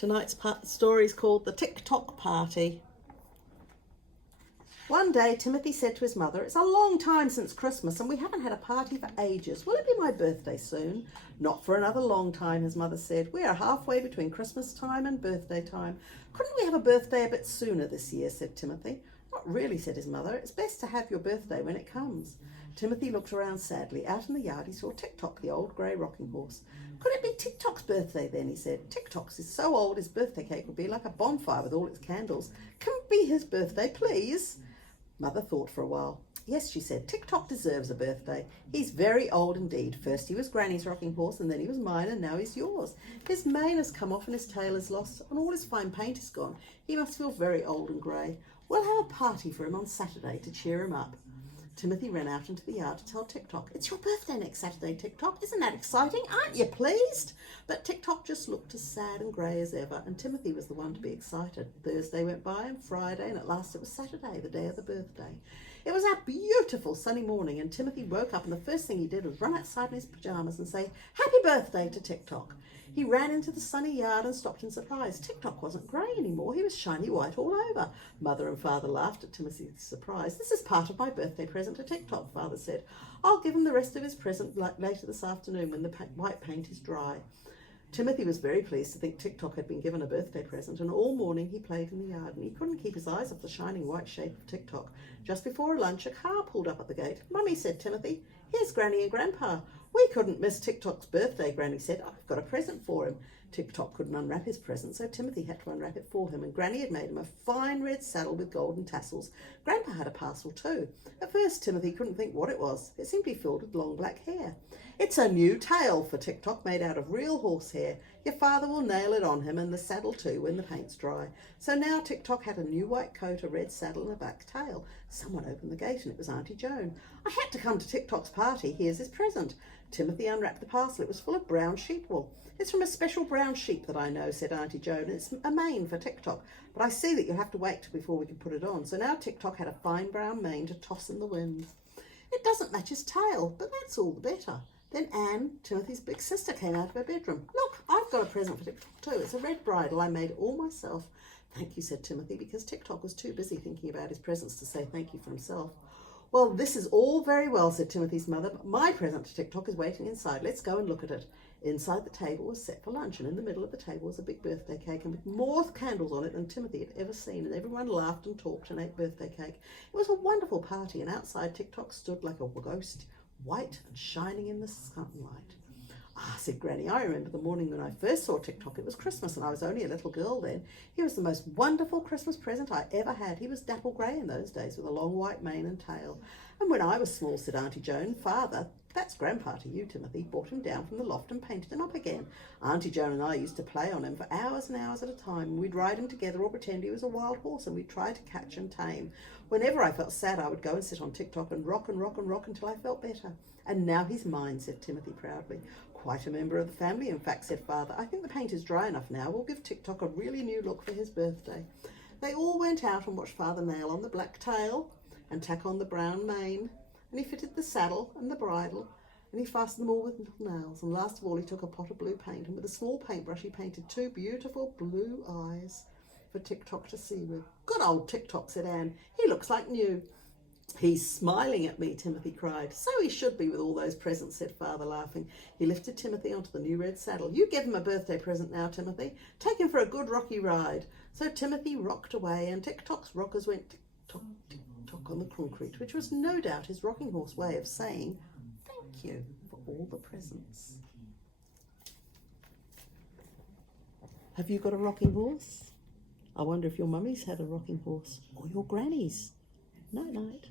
Tonight's story is called The Tock Party. One day, Timothy said to his mother, "It's a long time since Christmas and we haven't had a party for ages. Will it be my birthday soon?" "Not for another long time," his mother said. "We are halfway between Christmas time and birthday time. Couldn't we have a birthday a bit sooner this year?" said Timothy. "Not really," said his mother. "It's best to have your birthday when it comes." Timothy looked around sadly. Out in the yard he saw Tock, the old grey rocking horse. "Could it be Tock's birthday then?" he said. "Tock is so old his birthday cake would be like a bonfire with all its candles. Can it be his birthday, please?" Mother thought for a while. "Yes," she said, Tock deserves a birthday. He's very old indeed. First he was Granny's rocking horse, and then he was mine, and now he's yours. His mane has come off and his tail is lost, and all his fine paint is gone. He must feel very old and grey. We'll have a party for him on Saturday to cheer him up." Timothy ran out into the yard to tell Tock, "It's your birthday next Saturday, Tock. Isn't that exciting? Aren't you pleased?" But Tock just looked as sad and grey as ever, and Timothy was the one to be excited. Thursday went by and Friday, and at last it was Saturday, the day of the birthday. It was a beautiful sunny morning, and Timothy woke up, and the first thing he did was run outside in his pyjamas and say, "Happy birthday" to Tock. He ran into the sunny yard and stopped in surprise. Tock wasn't grey anymore. He was shiny white all over. Mother and Father laughed at Timothy's surprise. "This is part of my birthday present to Tock," Father said. "I'll give him the rest of his present later this afternoon when the white paint is dry." Timothy was very pleased to think Tock had been given a birthday present, and all morning he played in the yard, and he couldn't keep his eyes off the shining white shape of Tock. Just before lunch, a car pulled up at the gate. "Mummy," said Timothy, "here's Granny and Grandpa." "We couldn't miss Tock's birthday," Granny said. "I've got a present for him." Tock couldn't unwrap his present, so Timothy had to unwrap it for him, and Granny had made him a fine red saddle with golden tassels. Grandpa had a parcel too. At first, Timothy couldn't think what it was. It seemed to be filled with long black hair. "It's a new tail for Tock, made out of real horsehair. Your father will nail it on him, and the saddle too, when the paint's dry." So now Tock had a new white coat, a red saddle, and a black tail. Someone opened the gate, and it was Auntie Joan. "I had to come to Tock's party. Here's his present." Timothy unwrapped the parcel. It was full of brown sheep wool. "It's from a special brown sheep that I know," said Auntie Joan. "It's a mane for Tock, but I see that you'll have to wait before we can put it on." So now Tock had a fine brown mane to toss in the wind. "It doesn't match his tail, but that's all the better." Then Anne, Timothy's big sister, came out of her bedroom. "Look, I've got a present for Tock too. It's a red bridle. I made it all myself." "Thank you," said Timothy, because Tock was too busy thinking about his presents to say thank you for himself. "Well, this is all very well," said Timothy's mother, "but my present to Tock is waiting inside. Let's go and look at it." Inside the table was set for lunch, and in the middle of the table was a big birthday cake, and with more candles on it than Timothy had ever seen, and everyone laughed and talked and ate birthday cake. It was a wonderful party, and outside Tock stood like a ghost, white and shining in the sunlight. "Ah," said Granny, "I remember the morning when I first saw Tock. It was Christmas, and I was only a little girl then. He was the most wonderful Christmas present I ever had. He was dapple grey in those days, with a long white mane and tail." "And when I was small," said Auntie Joan, "Father," that's Grandpa to you, Timothy, "brought him down from the loft and painted him up again. Auntie Joan and I used to play on him for hours and hours at a time. We'd ride him together or pretend he was a wild horse, and we'd try to catch and tame. Whenever I felt sad, I would go and sit on Tock and rock and rock and rock until I felt better. And now he's mine," said Timothy proudly. "Quite a member of the family, in fact," said Father. "I think the paint is dry enough now. We'll give Tock a really new look for his birthday." They all went out and watched Father nail on the black tail and tack on the brown mane, and he fitted the saddle and the bridle, and he fastened them all with little nails, and last of all he took a pot of blue paint, and with a small paintbrush he painted two beautiful blue eyes for Tock to see with. "Good old Tock," said Anne. "He looks like new." "He's smiling at me," Timothy cried. "So he should be with all those presents," said Father, laughing. He lifted Timothy onto the new red saddle. "You give him a birthday present now, Timothy. Take him for a good rocky ride." So Timothy rocked away, and Tock's rockers went tick-tock, tick-tock on the concrete, which was no doubt his rocking horse way of saying thank you for all the presents. Have you got a rocking horse? I wonder if your mummy's had a rocking horse, or your granny's. Night-night.